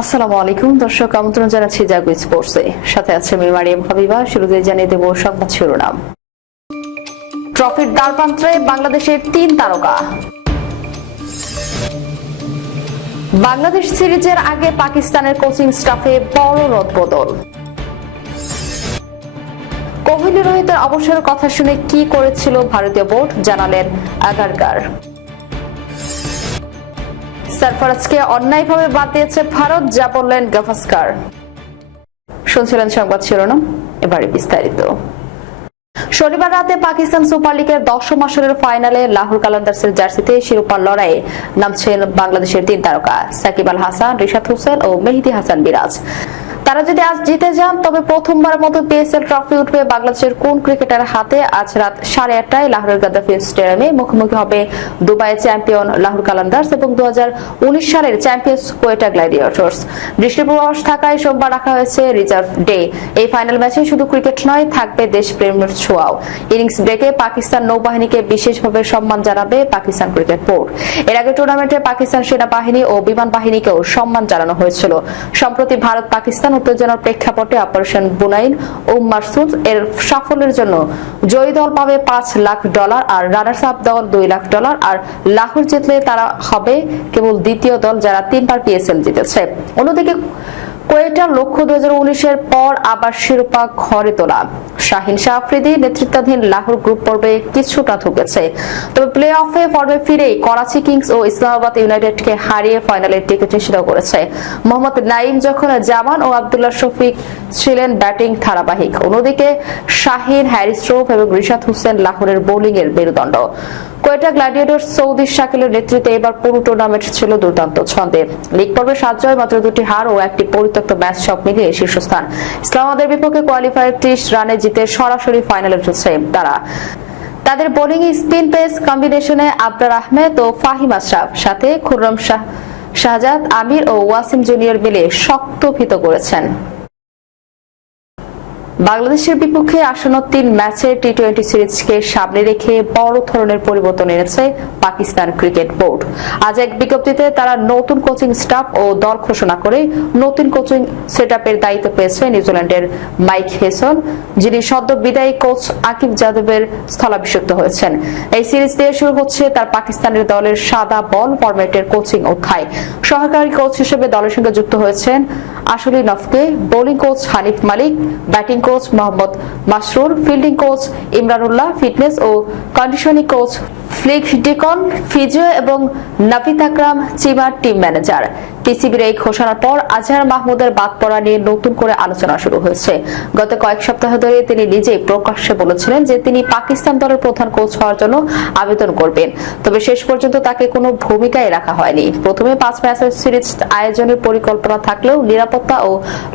আসসালামু আলাইকুম। দর্শক, আমন্ত্রণ জানাচ্ছি জাগো স্পোর্টসে। সাথে আছে আমি মারিয়াম হাবিবা। শুরুতে জানিয়ে দেব সংবাদ শিরোনাম। ট্রফির বাংলাদেশের তিন তারকা। বাংলাদেশ সিরিজের আগে পাকিস্তানের কোচিং স্টাফে বড় রদবদল। কোহলি রোহিতের অবসরের কথা শুনে কি করেছিল ভারতীয় বোর্ড জানালেন আগারকার সারফারাজকে অন্যায়ভাবে বাদ দিয়েছে ভারত, যা বললেন গাভাস্কার। শুনছিলেন সংবাদ শিরোনাম, এবারে বিস্তারিত। শনিবার রাতে পাকিস্তান সুপার লিগের দশম আসরের ফাইনালে লাহোর কালান্দার্সের জার্সিতে শিরোপার লড়াইয়ে নামছেন বাংলাদেশের তিন তারকা, সাকিব আল হাসান, রিশাদ হোসেন ও মেহিদি হাসান বিরাজ তারা যদি আজ জিতে যান, তবে প্রথমবার মতো পিএসএল ট্রফি উঠবে বাংলাদেশের কোন ক্রিকেটার হাতে? আজ রাত সাড়ে আটটায় লাহোরের গাদ্দাফি স্টেডিয়ামে মুখোমুখি হবে দুবাই চ্যাম্পিয়ন লাহোর কালান্দার্স এবং দু সালের চ্যাম্পিয়ন্স কোয়েটা গ্ল্যাডিয়েটর্স বৃষ্টির পূর্বাভাস থাকায় সোমবার রাখা হয়েছে রিজার্ভ ডে। এই ফাইনাল ম্যাচে শুধু ক্রিকেট নয়, থাকবে দেশপ্রেমের ছোঁয়াও। ইনিংস ব্রেকে পাকিস্তান নৌবাহিনীকে বিশেষভাবে সম্মান জানাবে পাকিস্তান ক্রিকেট বোর্ড। এর আগে টুর্নামেন্টে পাকিস্তান সেনাবাহিনী ও বিমান বাহিনীকেও সম্মান জানানো হয়েছিল। সম্প্রতি ভারত পাকিস্তান উত্তেজনার প্রেক্ষাপটে অপারেশন বুনাইন ও মারসুদ এর সাফল্যের জন্য জয়ী দল পাবে পাঁচ লাখ ডলার আর রানার্স আপ দল দুই লাখ ডলার আর লাহোর জিতলে তারা হবে কেবল দ্বিতীয় দল যারা তিনবার পিএসএল জিতেছে। অন্যদিকে কোয়েটার লক্ষ্য দু হাজার পর আবার শিরোপা ঘরে তোলা। শাহিন শাহ আফ্রিদি নেতৃত্বাধীন লাহোর গ্রুপ পর্বে কিছুটা ঠুকেছে তবে প্লে অফে পর্বে ফিরেই করাচি কিংস ও ইসলামাবাদ ইউনাইটেডকে হারিয়ে ফাইনালের টিকিট নিশ্চিত করেছে। মোহাম্মদ নাইম যখন জামান ও আবদুল্লাহ শফিক ছিলেন ব্যাটিং ধারাবাহিক। অন্যদিকে শাহিন হ্যারিস্ট্রোফ এবং রিশাদ হোসেন লাহোরের বোলিং এর মেরুদণ্ড। কোয়েটা গ্ল্যাডিয়েটর সৌদি শাকিলের নেতৃত্বে এবার পুরো টুর্নামেন্ট ছিল দুর্দান্ত ছন্দে। লিগ পর্বে সাত জয়, মাত্র দুটি হার ও একটি পরিত্যক্ত ম্যাচ সব মিলিয়ে শীর্ষস্থান। ইসলামাবাদের বিপক্ষে কোয়ালিফায়ার ত্রিশ রানে জিতে সরাসরি ফাইনালে উঠেছে তারা। তাদের বোলিং স্পিন পেস কম্বিনেশনে আবরার আহমেদ ও ফাহিম আশরাফ, সাথে খুররম শাহ, শাহজাদ, আমির ও ওয়াসিম জুনিয়র মিলে শক্ত ভীত করেছেন। বাংলাদেশের বিপক্ষে আসন্ন তিন ম্যাচের টি টোয়েন্টি সিরিজকে সামনে রেখে বড় ধরনের পরিবর্তন এনেছে পাকিস্তান ক্রিকেট বোর্ড। আজ এক বিজ্ঞপ্তিতে তারা নতুন কোচিং স্টাফ ও দল ঘোষণা করে নতুন কোচিং সেট দায়িত্ব পেয়েছে নিউজিল্যান্ডের মাইক হেসন, যিনি সদ্য বিদায়ী কোচ আকিব যাদবের স্থলাভিষিক্ত হয়েছেন। এই সিরিজ দিয়ে শুরু হচ্ছে তার পাকিস্তানের দলের সাদা বল ফরম্যাটের কোচিং অধ্যায়। সহকারী কোচ হিসেবে দলের সঙ্গে যুক্ত হয়েছেন আসলি নফকে bowling coach Hanif Malik, batting coach Mohammad Masroor fielding coach Imranullah, fitness ও conditioning coach Flick Deacon, physio এবং নাফিদ আকরাম, চিমার টিম ম্যানেজার। পিসিবির এই ঘোষণার পর আজহার মাহমুদের বাদ পড়া নিয়ে নতুন করে আলোচনা শুরু হয়েছে। গত কয়েক সপ্তাহ ধরে তিনি নিজেই প্রকাশ্যে বলেছিলেন যে তিনি পাকিস্তান দলের প্রধান কোচ হওয়ার জন্য আবেদন করবেন। তবে শেষ পর্যন্ত তাকে কোনো ভূমিকায় রাখা হয়নি। প্রথমে পাঁচ ম্যাচের সিরিজ আয়োজনের পরিকল্পনা থাকলেও নিরাপত্তা ও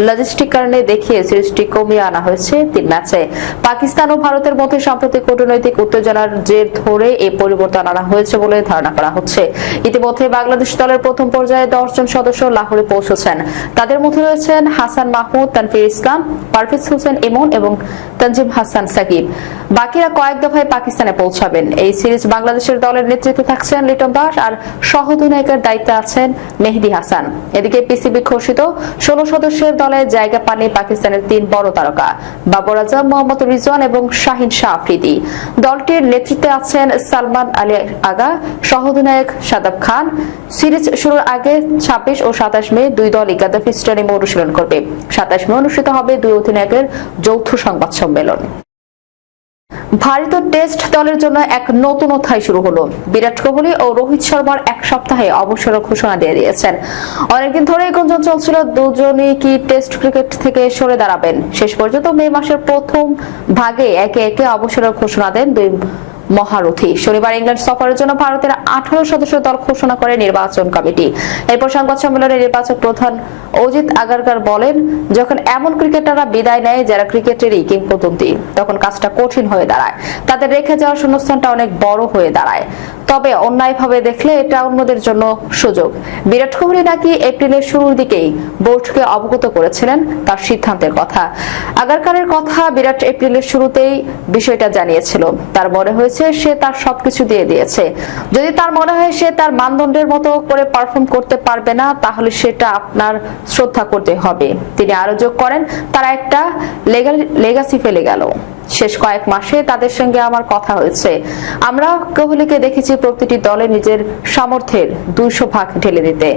লজিস্টিক কারণে দেখিয়ে সিরিজটি কমিয়ে আনা হয়েছে তিন ম্যাচে। পাকিস্তান ও ভারতের মধ্যে সাম্প্রতিক কূটনৈতিক উত্তেজনার জের ধরে এই পরিবর্তন আনা হয়েছে বলে ধারণা করা হচ্ছে। ইতিমধ্যে বাংলাদেশ দলের প্রথম পর্যায়ে দশ জন সদস্য লাহোরে পৌঁছেছেন। তাদের মধ্যে রয়েছেন হাসান মাহমুদ তানফির ইসলাম, পারভেজ হোসেন ইমন এবং তানজিম হাসান সাকিব। বাকিরা কয়েক দফায় পাকিস্তানে পৌঁছাবেন। এই সিরিজ বাংলাদেশের দলের নেতৃত্বে থাকছেন লিটন দাস আর সহ অধিনায়কের দায়িত্বে আছেন মেহেদি হাসান। এদিকে পিসিবি ঘোষিত ষোলো সদস্যের দলে জায়গা পাননি পাকিস্তানের তিন বড় তারকা, বাবর আজম, মোহাম্মদ রিজওয়ান এবং শাহিন শাহ আফ্রিদি। দলটির নেতৃত্বে আছেন সালমান আলী আগা সহ অধিনায়ক সাদাব খান। সিরিজ শুরুর আগে ছাব্বিশ ও সাতাশ মে দুই দল গাদ্দাফি স্টেডিয়ামে অনুশীলন করবে। সাতাশ মে অনুষ্ঠিত হবে দুই অধিনায়কের যৌথ সংবাদ সম্মেলন। ভারতীয় টেস্ট দলের জন্য এক নতুন অধ্যায় শুরু হলো। বিরাট কোহলি ও রোহিত শর্মার এক সপ্তাহে অবসর ঘোষণা দিয়ে দিয়েছেন। অনেকদিন ধরেই গুঞ্জন চলছিল, দুজনই কি টেস্ট ক্রিকেট থেকে সরে দাঁড়াবেন? শেষ পর্যন্ত মে মাসের প্রথম ভাগে একে একে অবসরের ঘোষণা দেন দুই মহারথী। শনিবার ইংল্যান্ড সফরের জন্য ভারতের আঠারো সদস্য দল ঘোষণা করে নির্বাচন কমিটি। এরপর সংবাদ সম্মেলনে নির্বাচক প্রধান অজিত আগারকার বলেন, যখন এমন ক্রিকেটাররা বিদায় নেয় যারা ক্রিকেটেরই কিংবদন্তি, তখন কাজটা কঠিন হয়ে দাঁড়ায়। তাদের রেখে যাওয়ার শূন্যস্থানটা অনেক বড় হয়ে দাঁড়ায়। তবে অন্যায়ভাবে দেখলে এটা অন্যদের জন্য সুযোগ। বিরাট কোহলি নাকি এপ্রিলের শুরুর দিকেই বোর্ডকে অবগত করেছিলেন তার সিদ্ধান্তের কথা। আগারকারের কথা বিরাট এপ্রিলের শুরুতেই বিষয়টা জানিয়েছিল। তার মনে হয়েছে সে তার সবকিছু দিয়ে দিয়েছে। যদি তার মনে হয় সে তার মানদণ্ডের মতো করে পারফর্ম করতে পারবে না, তাহলে সেটা আপনার শ্রদ্ধা করতে হবে। তিনি আরও যোগ করেন, তারা একটা লেগাসি ফেলে গেল। শেষ কয়েক মাসে তাদের সঙ্গে আমার কথা হয়েছে। আমরা কোহলিকে দেখেছি প্রতিটি দলে নিজের সামর্থ্যের দুইশো ভাগ ঢেলে দিতে।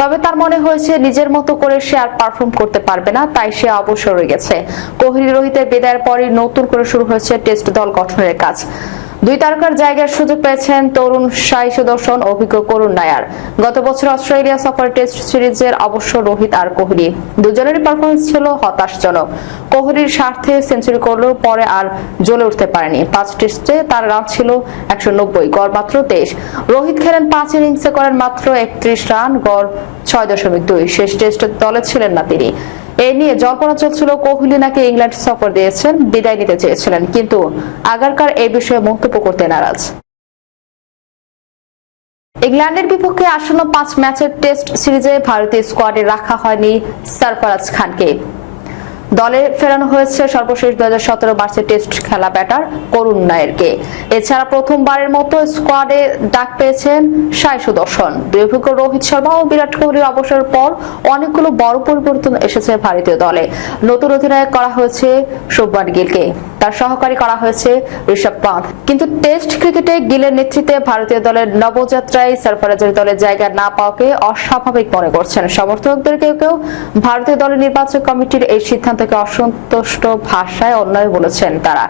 তবে তার মনে হয়েছে নিজের মতো করে সে আর পারফর্ম করতে পারবে না, তাই সে অবসর হয়ে গেছে। কোহলি রোহিতের বিদায়ের পরই নতুন করে শুরু হয়েছে টেস্ট দল গঠনের কাজ। দুই তারকার জায়গার সুযোগ পেয়েছেন তরুণ সাই সুদর্শন অভিজ্ঞ করুণ নায়ার। গত বছর অস্ট্রেলিয়া সফর টেস্ট সিরিজের অবশ্য রোহিত আর কোহলি। দুজনেরই পারফরমেন্স ছিল হতাশজনক। কোহলির স্বার্থে সেঞ্চুরি করলেও পরে আর জ্বলে উঠতে পারেনি। পাঁচ টেস্টে তার রান ছিল একশো নব্বই, গড় মাত্র তেইশ। রোহিত খেলেন পাঁচ ইনিংসে করেন মাত্র একত্রিশ রান, গড় ছয় দশমিক দুই। শেষ টেস্টে দলে ছিলেন না তিনি। এ নিয়ে জল্পনা চলছিল কোহলি নাকি ইংল্যান্ড সফর দিয়েছেন, বিদায় নিতে চেয়েছিলেন, কিন্তু আগারকার এই বিষয়ে মন্তব্য করতে নারাজ। ইংল্যান্ডের বিপক্ষে আসন্ন পাঁচ ম্যাচের টেস্ট সিরিজে ভারতীয় স্কোয়াডে রাখা হয়নি সরফরাজ খানকে। দলে ফেরানো হয়েছে সর্বশেষ দু হাজার সতেরো মার্চে টেস্ট খেলা ব্যাটার করুণ নায়েরকে। এছাড়া প্রথমবারের মতো স্কোয়াডে ডাক পেয়েছেন সাই সুদর্শন। দুই অভিজ্ঞ রোহিত শর্মা ও বিরাট কোহলির অবসর পর অনেকগুলো বড় পরিবর্তন এসেছে ভারতীয় দলে। নতুন অধিনায়ক করা হয়েছে শুভমান গিলকে। তার সহকারী করা হয়েছে ঋষভ পান্থ। কিন্তু টেস্ট ক্রিকেটে গিলের নেতৃত্বে ভারতীয় দলের নবযাত্রায় সরফরাজের দলের জায়গা না পাওয়াকে অস্বাভাবিক মনে করছেন। সমর্থকদের কেউ কেউ ভারতীয় দলের নির্বাচক কমিটির এই সিদ্ধান্তকে অসন্তুষ্ট ভাষায় অন্যায় বলেছেন তারা।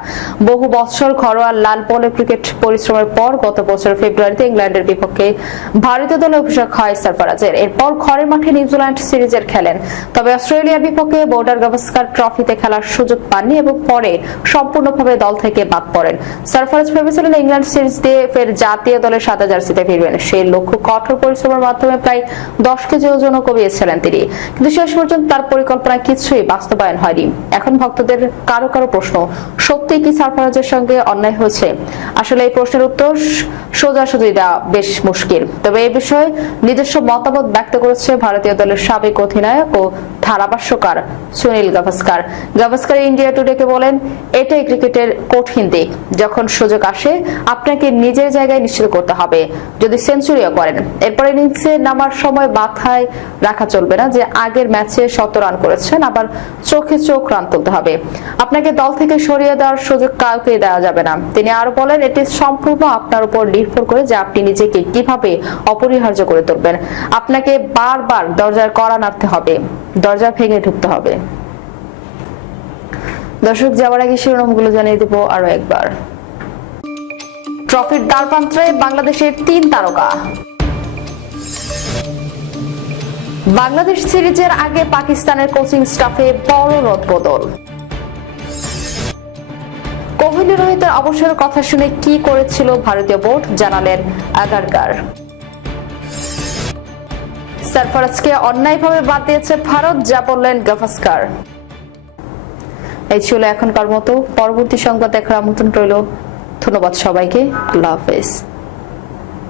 বহু বছর ঘরোয়া লাল বলে ক্রিকেট পরিশ্রমের পর গত বছর ফেব্রুয়ারিতে ইংল্যান্ডের বিপক্ষে ভারতীয় দলে অভিষেক হয় সরফরাজের। এরপর ঘরের মাঠে নিউজিল্যান্ড সিরিজের খেলেন। তবে অস্ট্রেলিয়ার বিপক্ষে বোর্ডার গাভাস্কার ট্রফিতে খেলার সুযোগ পাননি এবং পরে সম্পূর্ণভাবে দল থেকে বাদ পড়েন। সরফরাজ ভেবেছিলেন ইংল্যান্ড সিরিজ দিয়ে ফের জাতীয় দলের সাদা জার্সিতে ফিরবেন। সেই লক্ষ্য কঠোর পরিশ্রমের মাধ্যমে প্রায় দশ কেজি ওজনও কমিয়েছিলেন তিনি। কিন্তু শেষ পর্যন্ত তার পরিকল্পনা কিছুই বাস্তবায়ন হয়নি। এখন ভক্তদের কারও কারও প্রশ্ন, সত্যি কি সারফরাজের সঙ্গে অন্যায় হয়েছে? আসলে এই প্রশ্নের উত্তর সোজাসুজি দেওয়া বেশ মুশকিল। তবে এই বিষয়ে নিজস্ব মতামত ব্যক্ত করেছে ভারতীয় দলের সাবেক অধিনায়ক ও ধারাভাষ্যকার সুনীল গাভাস্কার। গাভাস্কার ইন্ডিয়া টুডেকে বলেন, এটাই ক্রিকেটের কঠিন দিক। যখন সুযোগ আসে, আপনাকে নিজের জায়গায় নিশ্চিত করতে হবে। যদি সেঞ্চুরিও করেন, এরপর ইনিংসে নামার সময় মাথায় রাখা চলবে না যে আগের ম্যাচে শত রান করেছেন, আবার চোখে চোখ রান তুলতে হবে। আপনাকে দল থেকে সরিয়ে দেওয়ার সুযোগ কাউকে দেওয়া যাবে না। তিনি আরও বলেন, এটি সম্পূর্ণ আপনার উপর নির্ভর করে যে আপনি নিজেকে কীভাবে অপরিহার্য করে তুলবেন। আপনাকে বারবার দরজার কড়া নাড়তে হবে। দরজা ভেঙে ঢুকতে হবে। দর্শক, যাওয়ার আগে শিরোনামগুলো জানিয়ে দেব আরও একবার। ট্রফির দ্বারপ্রান্তে বাংলাদেশের তিন তারকা। বাংলাদেশ সিরিজের আগে পাকিস্তানের কোচিং স্টাফে বড় রদবদল। কোহলি রোহিতের অবসরের কথা শুনে কি করেছিল ভারতীয় বোর্ড জানালেন আগারকার সারফারাজকে অন্যায়ভাবে বাদ দিয়েছে ভারত, যা বললেন গাভাস্কার। এই ছিল এখনকার মতো। পরবর্তী সংবাদ দেখার আমন্ত্রণ রইল। ধন্যবাদ সবাইকে। আল্লাহ হাফেজ।